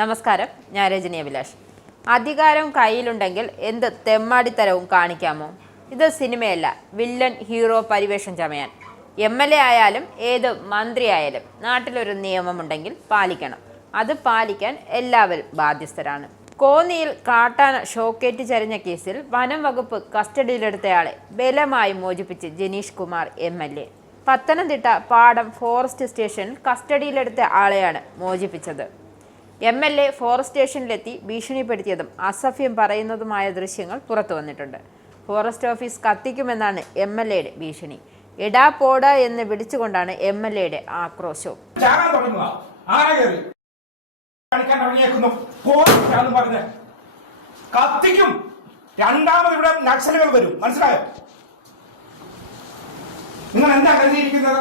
നമസ്കാരം, ഞാൻ രജനി അഭിലാഷ്. അധികാരം കയ്യിലുണ്ടെങ്കിൽ എന്ത് തെമ്മാടിത്തരവും കാണിക്കാമോ? ഇത് സിനിമയല്ല, വില്ലൻ ഹീറോ പരിവേഷം ചമയാൻ. MLA ആയാലും ഏത് മന്ത്രിയായാലും നാട്ടിലൊരു നിയമമുണ്ടെങ്കിൽ പാലിക്കണം. അത് പാലിക്കാൻ എല്ലാവരും ബാധ്യസ്ഥരാണ്. കോന്നിയിൽ കാട്ടാന ഷോക്കേറ്റ് ചരിഞ്ഞ കേസിൽ വനം വകുപ്പ് കസ്റ്റഡിയിലെടുത്തയാളെ ബലമായി മോചിപ്പിച്ച് ജനീഷ് കുമാർ MLA. പത്തനംതിട്ട പാടം ഫോറസ്റ്റ് സ്റ്റേഷനിൽ കസ്റ്റഡിയിലെടുത്ത ആളെയാണ് മോചിപ്പിച്ചത്. MLA ഫോറസ്റ്റ് സ്റ്റേഷനിലെത്തി ഭീഷണിപ്പെടുത്തിയതും അസഭ്യം പറയുന്നതുമായ ദൃശ്യങ്ങൾ പുറത്തു വന്നിട്ടുണ്ട്. ഫോറസ്റ്റ് ഓഫീസ് കത്തിക്കുമെന്നാണ് MLAയുടെ ഭീഷണി. എടാ പോടാ എന്ന് വിളിച്ചുകൊണ്ടാണ് MLAയുടെ ആക്രോശവും. നക്സലുകൾ വരും, മനസ്സിലായോ? നിങ്ങൾ എന്താ കരുതിയിരിക്കുന്നത്?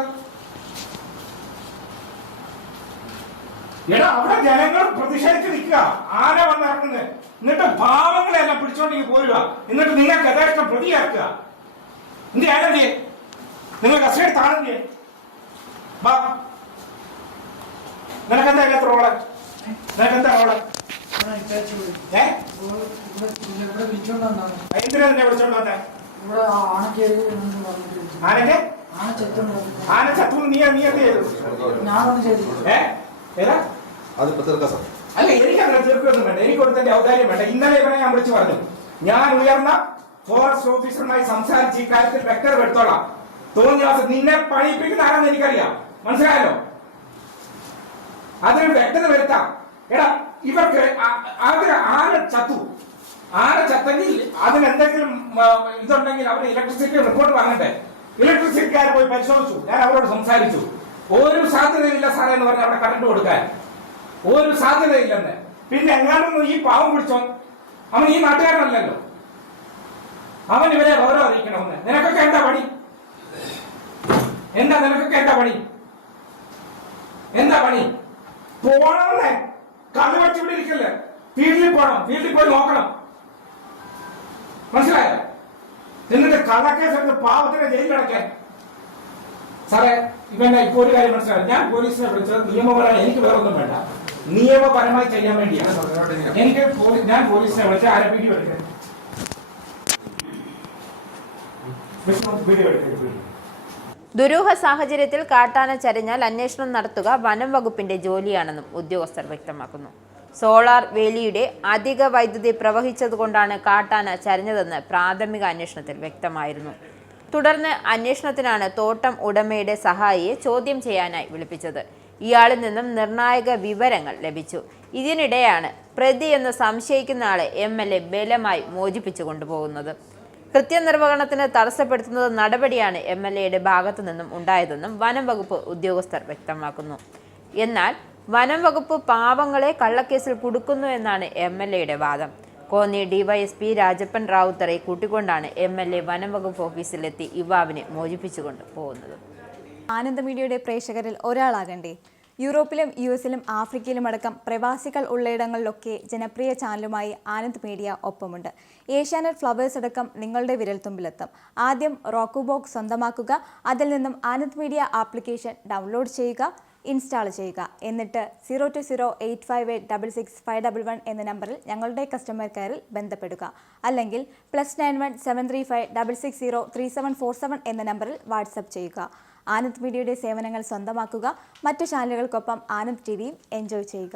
എടാ, അവിടെ ജനങ്ങൾ പ്രതിഷേധിച്ച് നിൽക്കുക, ആന വന്നിറങ്ങുന്നത്, എന്നിട്ട് പാവങ്ങളെല്ലാം പിടിച്ചോണ്ടെങ്കിൽ പോരുക, എന്നിട്ട് നിങ്ങൾക്ക് യഥാർത്ഥം പ്രതിയാക്കുക. എന്ത് ചെയ്യാനെന്ത് നിങ്ങൾ കസ്റ്റഡി താഴെ നിനക്കെന്താ എത്ര റോള്? നിനക്കെന്താ റോള്? എന്തിനാ നിന്നെ വിളിച്ചോണ്ട് വന്നേ? ആനക്കെ ആന ചത്തു. നീ എന്ത് ചെയ്തു? അല്ല, എനിക്ക് അങ്ങനെ തീർക്കൊന്നും വേണ്ട, എനിക്ക് കൊടുത്തതിന്റെ ഔദാര്യം വേണ്ട. ഇന്നലെ ഇവരെ ഞാൻ വിളിച്ചു പറഞ്ഞു, ഞാൻ ഉയർന്ന ഫോറസ്റ്റ് ഓഫീസറുമായി സംസാരിച്ച് ഈ കാര്യത്തിൽ വ്യക്തത എടുത്തോളാം. തോന്നിയ നിന്നെ പണിയിപ്പിക്കുന്ന ആരാന്ന് എനിക്കറിയാം, മനസ്സിലായല്ലോ? അതിന് വ്യക്തത വരുത്താം. എടാ, ഇവർക്ക് ആന ചത്തു, ആന ചത്തെങ്കിൽ അതിനെന്തെങ്കിലും ഇതുണ്ടെങ്കിൽ അവർ ഇലക്ട്രിസിറ്റി റിപ്പോർട്ട് വാങ്ങട്ടെ. ഇലക്ട്രിസിറ്റിക്കാർ പോയി പരിശോധിച്ചു, ഞാൻ അവരോട് സംസാരിച്ചു. ഒരു സാധ്യതയില്ല സാറേ എന്ന് പറഞ്ഞ് അവിടെ കറണ്ട് കൊടുക്കാൻ ഒരു സാധ്യതയില്ലെന്ന്. പിന്നെ എങ്ങാനും ഈ പാവം പിടിച്ചോ, അവൻ ഈ നാട്ടുകാരനല്ലല്ലോ, അവൻ ഇവരെ ഓരോ അറിയിക്കണമെന്ന്. നിനക്കൊക്കെ എന്താ പണി? നിനക്കൊക്കെ എന്താ പണി? എന്താ പണി? പോണമെന്നേ, കണ്ണു വെച്ചിവിടെ ഇരിക്കല്ലേ, ഫീൽഡിൽ പോകണം, ഫീൽഡിൽ പോയി നോക്കണം, മനസ്സിലായോ? എന്നിട്ട് കള്ളക്കേസ് എടുത്ത് പാവത്തിനെ ജയിലിലടക്കാൻ. സാറേ, ഇവന്റെ ഇപ്പൊ ഒരു കാര്യം മനസ്സിലായി, ഞാൻ പോലീസിനെ വിളിച്ചത് നിയമപരമായി, എനിക്ക് വേറെ ഒന്നും വേണ്ട, നിയമപരമായി ചെയ്യാൻ വേണ്ടിയാണ്. ഞാൻ പോലീസിനെ വിളിച്ച ആരെ വീഡിയോ എടുക്കാൻ ദുരൂഹ സാഹചര്യത്തിൽ കാട്ടാന ചരിഞ്ഞാൽ അന്വേഷണം നടത്തുക വനം വകുപ്പിന്റെ ജോലിയാണെന്നും ഉദ്യോഗസ്ഥർ വ്യക്തമാക്കുന്നു. സോളാർ വേലിയുടെ അധിക വൈദ്യുതി പ്രവഹിച്ചതുകൊണ്ടാണ് കാട്ടാന ചരിഞ്ഞതെന്ന് പ്രാഥമിക അന്വേഷണത്തിൽ വ്യക്തമായിരുന്നു. തുടർന്ന് അന്വേഷണത്തിനാണ് തോട്ടം ഉടമയുടെ സഹായിയെ ചോദ്യം ചെയ്യാനായി വിളിപ്പിച്ചത്. ഇയാളിൽ നിന്നും നിർണായക വിവരങ്ങൾ ലഭിച്ചു. ഇതിനിടെയാണ് പ്രതി എന്ന് സംശയിക്കുന്ന ആളെ MLA ബലമായി മോചിപ്പിച്ചു കൊണ്ടുപോകുന്നത്. കൃത്യനിർവഹണത്തിന് തടസ്സപ്പെടുത്തുന്നത് നടപടിയാണ് MLAയുടെ ഭാഗത്തു നിന്നും ഉണ്ടായതെന്നും വനം വകുപ്പ് ഉദ്യോഗസ്ഥർ വ്യക്തമാക്കുന്നു. എന്നാൽ വനം വകുപ്പ് പാവങ്ങളെ കള്ളക്കേസിൽ കുടുക്കുന്നു എന്നാണ് MLAയുടെ വാദം. കോന്നി DYSP രാജപ്പൻ റാവുത്തറെ കൂട്ടിക്കൊണ്ടാണ് MLA വനം വകുപ്പ് ഓഫീസിലെത്തി യുവാവിനെ മോചിപ്പിച്ചുകൊണ്ട് പോകുന്നത്. ആനന്ദ മീഡിയയുടെ പ്രേക്ഷകരിൽ ഒരാളാകണ്ടേ? യൂറോപ്പിലും US-ലും ആഫ്രിക്കയിലും അടക്കം പ്രവാസികൾ ഉള്ളയിടങ്ങളിലൊക്കെ ജനപ്രിയ ചാനലുമായി ആനന്ദ് മീഡിയ ഒപ്പമുണ്ട്. ഏഷ്യാനെറ്റ് ഫ്ലവേഴ്സ് അടക്കം നിങ്ങളുടെ വിരൽത്തുമ്പിലെത്തും. ആദ്യം റോക്കു ബോക്സ് സ്വന്തമാക്കുക, അതിൽ നിന്നും ആനന്ദ് മീഡിയ ആപ്ലിക്കേഷൻ ഡൗൺലോഡ് ചെയ്യുക, ഇൻസ്റ്റാൾ ചെയ്യുക. എന്നിട്ട് 02085866511 എന്ന നമ്പറിൽ ഞങ്ങളുടെ കസ്റ്റമർ കെയറിൽ ബന്ധപ്പെടുക. അല്ലെങ്കിൽ +91 735 660 3747 എന്ന നമ്പറിൽ വാട്സപ്പ് ചെയ്യുക. ആനന്ദ് മീഡിയയുടെ സേവനങ്ങൾ സ്വന്തമാക്കുക. മറ്റു ചാനലുകൾക്കൊപ്പം ആനന്ദ് TVയും എൻജോയ് ചെയ്യുക.